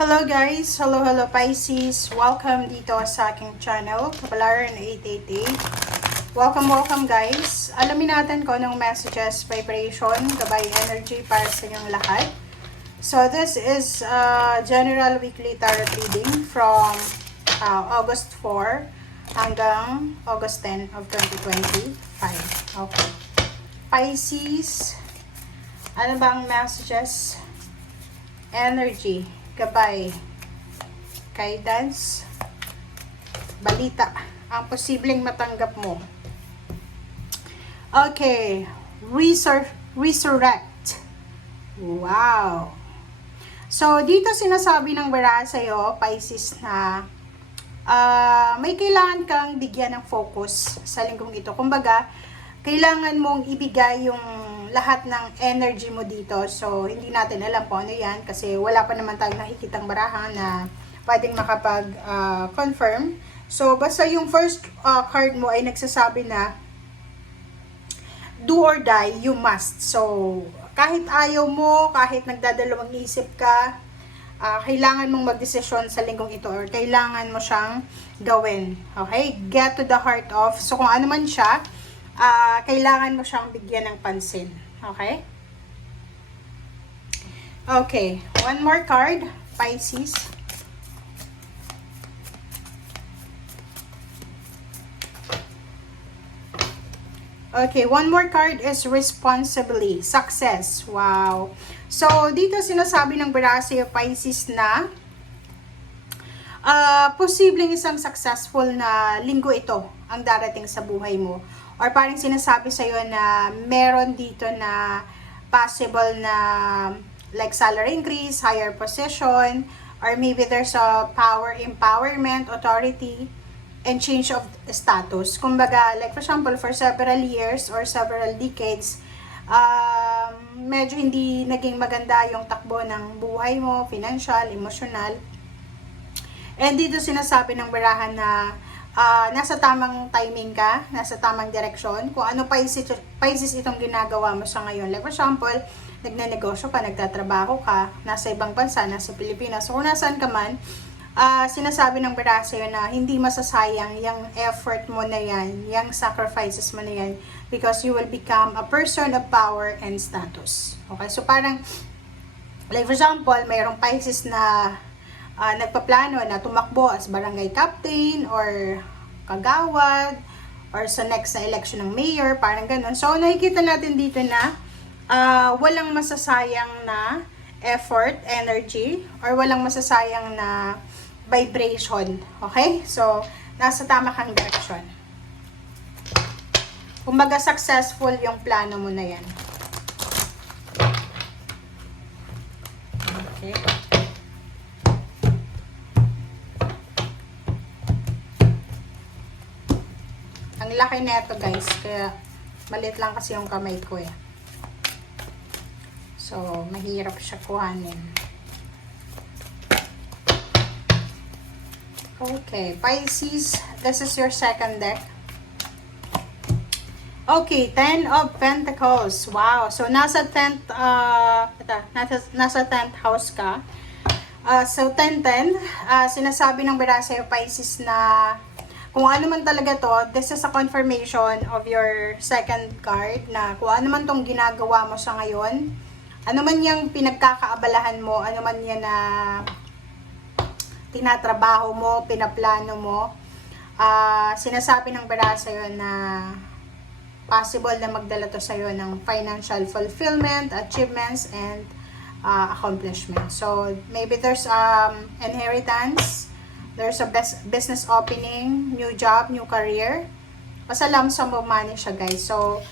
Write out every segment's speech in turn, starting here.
Hello guys! Hello Pisces! Welcome dito sa aking channel, Kapalaran 888. Welcome guys! Alamin natin kung anong messages, vibration, gabay energy para sa inyong lahat. So this is general weekly tarot reading from August 4 hanggang August 10 of 2025. Okay. Pisces, ano bang messages? Energy, gabay, guidance, balita, ang posibleng matanggap mo. Okay, resurrect. Wow. So, dito sinasabi ng baraha sa'yo, Pisces, na may kailangan kang bigyan ng focus sa linggong ito. Kumbaga, kailangan mong ibigay yung lahat ng energy mo dito. So, hindi natin alam kung ano yan kasi wala pa naman tayong nakikitang baraha na pwedeng makapag-confirm. So, basta yung first card mo ay nagsasabi na do or die, you must. So, kahit ayaw mo, kahit nagdadalawang isip ka, kailangan mong magdesisyon sa linggong ito or kailangan mo siyang gawin. Okay? Get to the heart of. So, kung ano man siya, kailangan mo siyang bigyan ng pansin. Okay? Okay. One more card, Pisces. Okay, one more card is responsibly. Success. Wow. So, dito sinasabi ng baraha sa'yo, Pisces, na posibleng isang successful na linggo ito ang darating sa buhay mo. Or parang sinasabi sa'yo na meron dito na possible na like salary increase, higher position, or maybe there's a power, empowerment, authority, and change of status. Kumbaga, like for example, for several years or several decades, medyo hindi naging maganda yung takbo ng buhay mo, financial, emotional. And dito sinasabi ng barahan na nasa tamang timing ka, nasa tamang direksyon. Kung ano Pisces itong ginagawa mo sa ngayon. Like for example, nagnenegosyo ka, nagtatrabaho ka, nasa ibang bansa, nasa Pilipinas. So kung nasaan ka man, sinasabi ng baraha sa'yo na hindi masasayang yung effort mo na yan, yung sacrifices mo na yan, because you will become a person of power and status. Okay? So parang, like for example, mayroong Pisces na nagpaplano na tumakbo as barangay captain or kagawad or sa next na election ng mayor, parang ganun. So, nakikita natin dito na walang masasayang na effort, energy, or walang masasayang na vibration. Okay? So, nasa tama kang direksyon. Kumbaga, successful yung plano mo na yan. Okay? Ang laki neto guys, kaya maliit lang kasi yung kamay ko eh. So, mahirap siya kuhanin. Okay, Pisces, this is your second deck. Okay, 10 of Pentacles. Wow, so nasa 10th, nasa 10th house ka. So, 10-10, sinasabi ng baraha sa'yo, Pisces, na kung ano man talaga to, this is a confirmation of your second card na kung ano man tong ginagawa mo sa ngayon, ano man yung pinagkakaabalahan mo, ano man yan na tinatrabaho mo, pinaplano mo, sinasabi ng baraha sa'yo na possible na magdala to sa'yo ng financial fulfillment, achievements, and accomplishment. So, maybe there's inheritance, there's a business opening, new job, new career. Basta lump sum of money siya guys. So,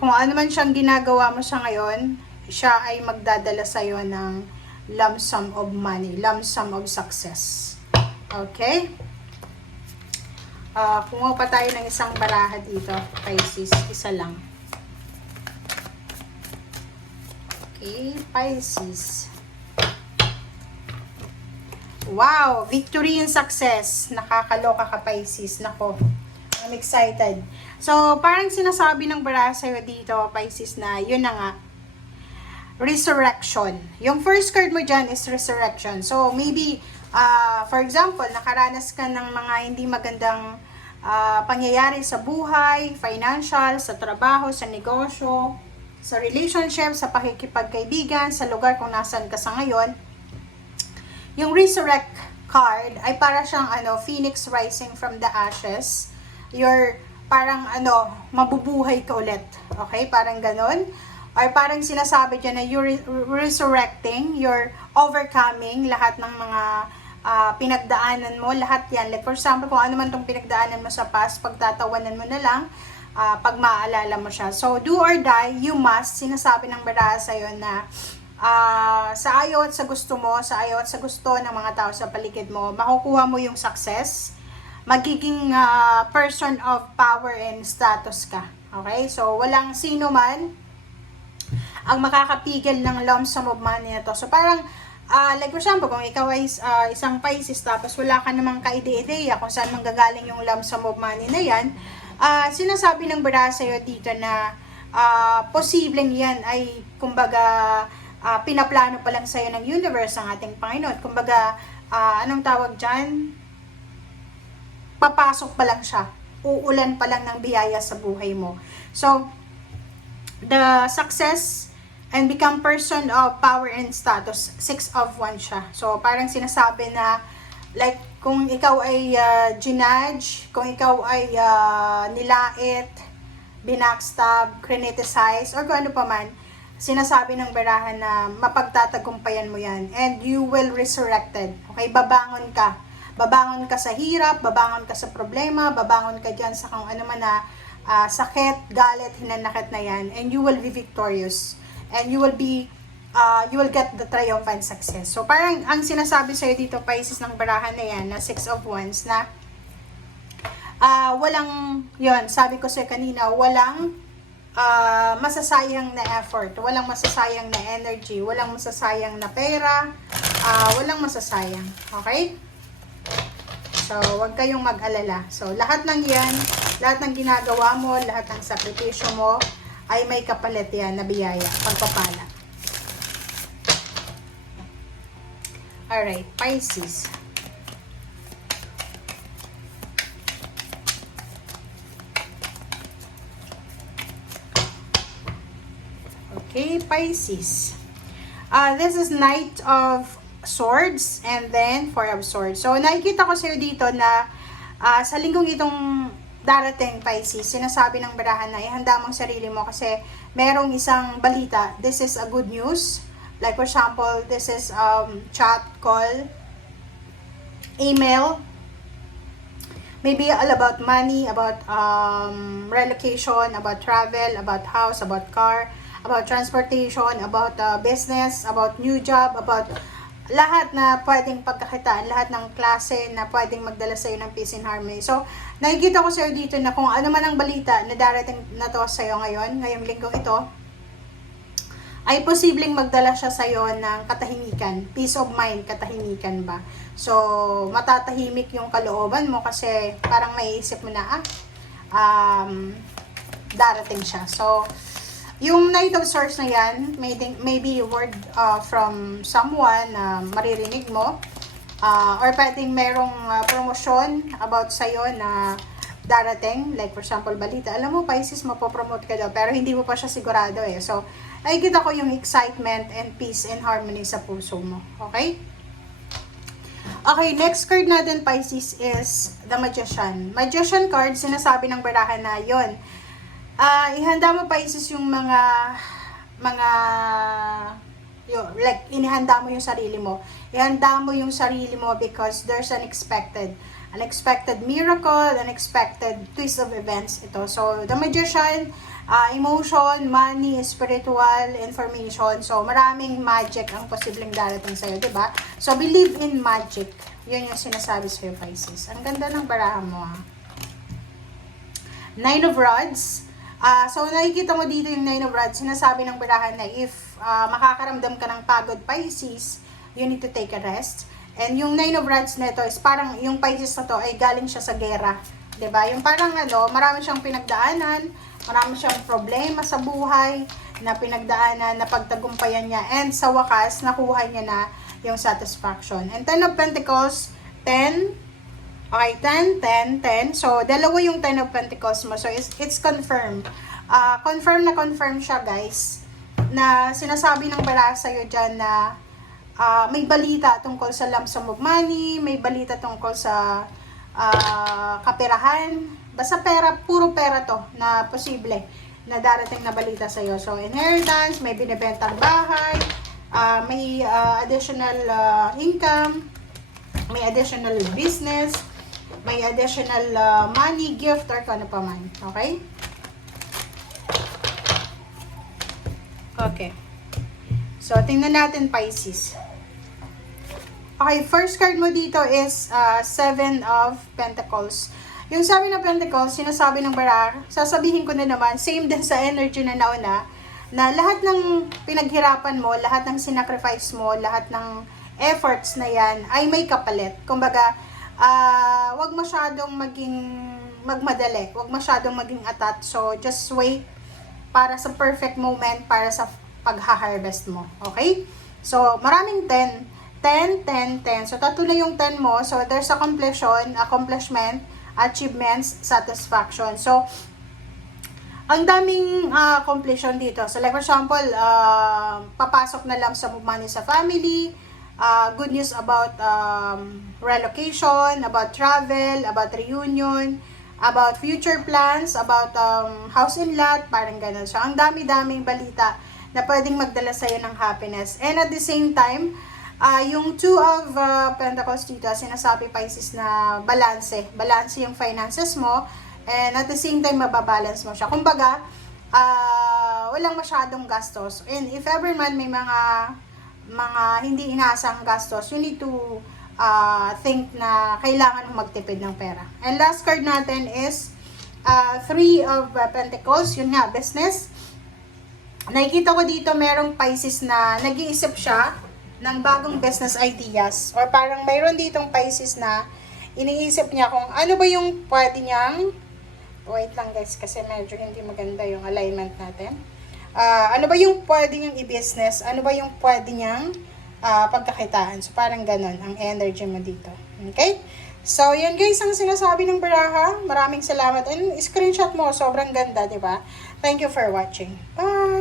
kung ano man siyang ginagawa mo sa ngayon, siya ay magdadala sa'yo ng lump sum of money, lump sum of success. Okay? Kumuha pa tayo ng isang baraha dito, Pisces. Isa lang. Okay, Pisces. Wow! Victory and success. Nakakaloka ka, Pisces. Nako. I'm excited. So, parang sinasabi ng baraha sa'yo dito, Pisces, na yun na nga. resurrection. Yung first card mo dyan is resurrection. So, maybe, for example, nakaranas ka ng mga hindi magandang pangyayari sa buhay, financial, sa trabaho, sa negosyo, sa relationship, sa pakikipagkaibigan, sa lugar kung nasan ka sa ngayon. Yung resurrect card ay para siyang phoenix rising from the ashes. You're parang mabubuhay ka ulit. Okay? Parang ganon. Or parang sinasabi dyan na you're resurrecting, you're overcoming lahat ng mga pinagdaanan mo, lahat yan. Like for example, kung ano man tong pinagdaanan mo sa past, pagtatawanan mo na lang, pag maaalala mo siya. So, do or die, you must, sinasabi ng baraha sa'yo na sa ayaw at sa gusto mo, sa ayaw at sa gusto ng mga tao sa paligid mo, makukuha mo yung success, magiging person of power and status ka. Okay? So, walang sino man ang makakapigil ng lump sum of money na to. So, parang, like for example, kung ikaw ay isang Pisces, tapos wala ka namang kaide-ideya kung saan manggagaling yung lump sum of money na yan, sinasabi ng baraha sa'yo dito na posibleng yan ay, kumbaga, pinaplano pa lang sa'yo ng universe ang ating Panginoon. Kumbaga, anong tawag dyan? Papasok pa lang siya. Uulan pa lang ng biyaya sa buhay mo. So, the success and become person of power and status, 6 of Wands siya. So, parang sinasabi na, like, kung ikaw ay ginudge, kung ikaw ay nilait, binackstab, criticize, or kung ano pa man, sinasabi ng baraha na mapagtatagumpayan mo yan and you will resurrected. Okay, babangon ka. Babangon ka sa hirap, babangon ka sa problema, babangon ka dyan sa kung ano man na sakit, galit, hinanakit na yan, and you will be victorious. And you will get the triumphant success. So, parang ang sinasabi sa'yo dito, Pisces, ng baraha na yan, na 6 of Wands, na walang, yon sabi ko sa'yo kanina, walang masasayang na effort, walang masasayang na energy, walang masasayang na pera, walang masasayang. Okay? So, huwag kayong mag-alala. So, lahat ng yan, lahat ng ginagawa mo, lahat ng sakripisyo mo, ay may kapalit yan na biyaya, pagpapala. Alright, Pisces. Okay, Pisces. This is Knight of Swords and then Four of Swords. So, nakikita ko sa'yo dito na sa linggong itong darating, Pisces, sinasabi ng barahan na ihanda mong sarili mo kasi merong isang balita. This is a good news. Like for example, this is chat, call, email, maybe all about money, about relocation, about travel, about house, about car, about transportation, about business, about new job, about lahat na pwedeng pagkakitaan, lahat ng klase na pwedeng magdala sa'yo ng peace and harmony. So, nakikita ko sa'yo dito na kung ano man ang balita na darating na to sa'yo ngayon, ngayong linggong ito, ay posibleng magdala siya sa'yo ng katahimikan, peace of mind, katahimikan ba. So, matatahimik yung kalooban mo kasi parang maiisip mo na, darating siya. So, yung Knight of Swords na yan, maybe word from someone na maririnig mo, or pwedeng merong promosyon about sa'yo na darating, like for example, balita. Alam mo, Pisces, mapopromote ka daw, pero hindi mo pa siya sigurado eh. So, nakikita ko yung excitement and peace and harmony sa puso mo. Okay? Okay, next card natin, Pisces, is the Magician. Magician card, sinasabi ng barahan na yon. Ihanda mo, Pisces, yung like, inihanda mo yung sarili mo. Ihanda mo yung sarili mo because there's unexpected miracle, unexpected twist of events ito. So, the Magician, emotion, money, spiritual, information. So, maraming magic ang posibleng darating sa'yo, diba? So, believe in magic. Yun yung sinasabi sa'yo, Pisces. Ang ganda ng barahan mo, ha? Nine of Rods. So, nakikita mo dito yung Nine of Rods. Sinasabi ng barahan na if makakaramdam ka ng pagod, Pisces, you need to take a rest. And yung Nine of Rods na ito is parang yung Pisces na to ay galing siya sa gera. 'Di ba? Yung parang marami siyang pinagdaanan, marami siyang problema sa buhay na pinagdaanan, na pagtagumpayan niya, and sa wakas, nakuha niya na yung satisfaction. And 10 of Pentacles, 10, okay, 10, 10, 10. So, dalawa yung 10 of Pentacles mo. So, it's confirmed. Confirm siya, guys, na sinasabi ng baraha sa'yo dyan na may balita tungkol sa lump sum of money, may balita tungkol sa kaperahan. Basta pera, puro pera to na posible na darating na balita sa'yo. So, inheritance, may binibentang bahay, may additional income, may additional business, may additional money, gift, or kung ano pa man. Okay? Okay. So, tingnan natin, Pisces. Okay, first card mo dito is 7 of Pentacles. Yung 7 of Pentacles, sinasabi ng baraha, sasabihin ko na naman, same din sa energy na nauna, na lahat ng pinaghirapan mo, lahat ng sinacrifice mo, lahat ng efforts na yan, ay may kapalit. Kumbaga, wag masyadong magmadali, wag masyadong maging atat. So, just wait para sa perfect moment, para sa pagha-harvest mo. Okay? So, maraming 10. 10, 10, 10. So, tatlo na yung 10 mo. So, there's a completion, accomplishment, achievements, satisfaction. So, ang daming completion dito. So, like for example, papasok na lump sum of money sa family, good news about relocation, about travel, about reunion, about future plans, about house and lot, parang ganun. So, ang dami-daming balita na pwedeng magdala sa'yo ng happiness. And at the same time, yung 2 of Pentacles dito, sinasabi Pisces na balance yung finances mo, and at the same time, mababalance mo siya. Kumbaga, walang masyadong gastos. And if ever man may mga hindi inaasang gastos, you need to think na kailangan mong magtipid ng pera. And last card natin is 3 of Pentacles, yun nga, business. Nakikita ko dito merong Pisces na nag-iisip siya ng bagong business ideas, or parang mayroon ditong Pisces na iniisip niya kung ano ba yung pwede niyang, wait lang guys kasi medyo hindi maganda yung alignment natin, ano ba yung pwede niyang i-business, ano ba yung pwede niyang pagkakitaan. So parang ganon ang energy mo dito. Okay? So yan guys ang sinasabi ng baraha. Maraming salamat, and screenshot mo, sobrang ganda, di ba? Thank you for watching. Bye!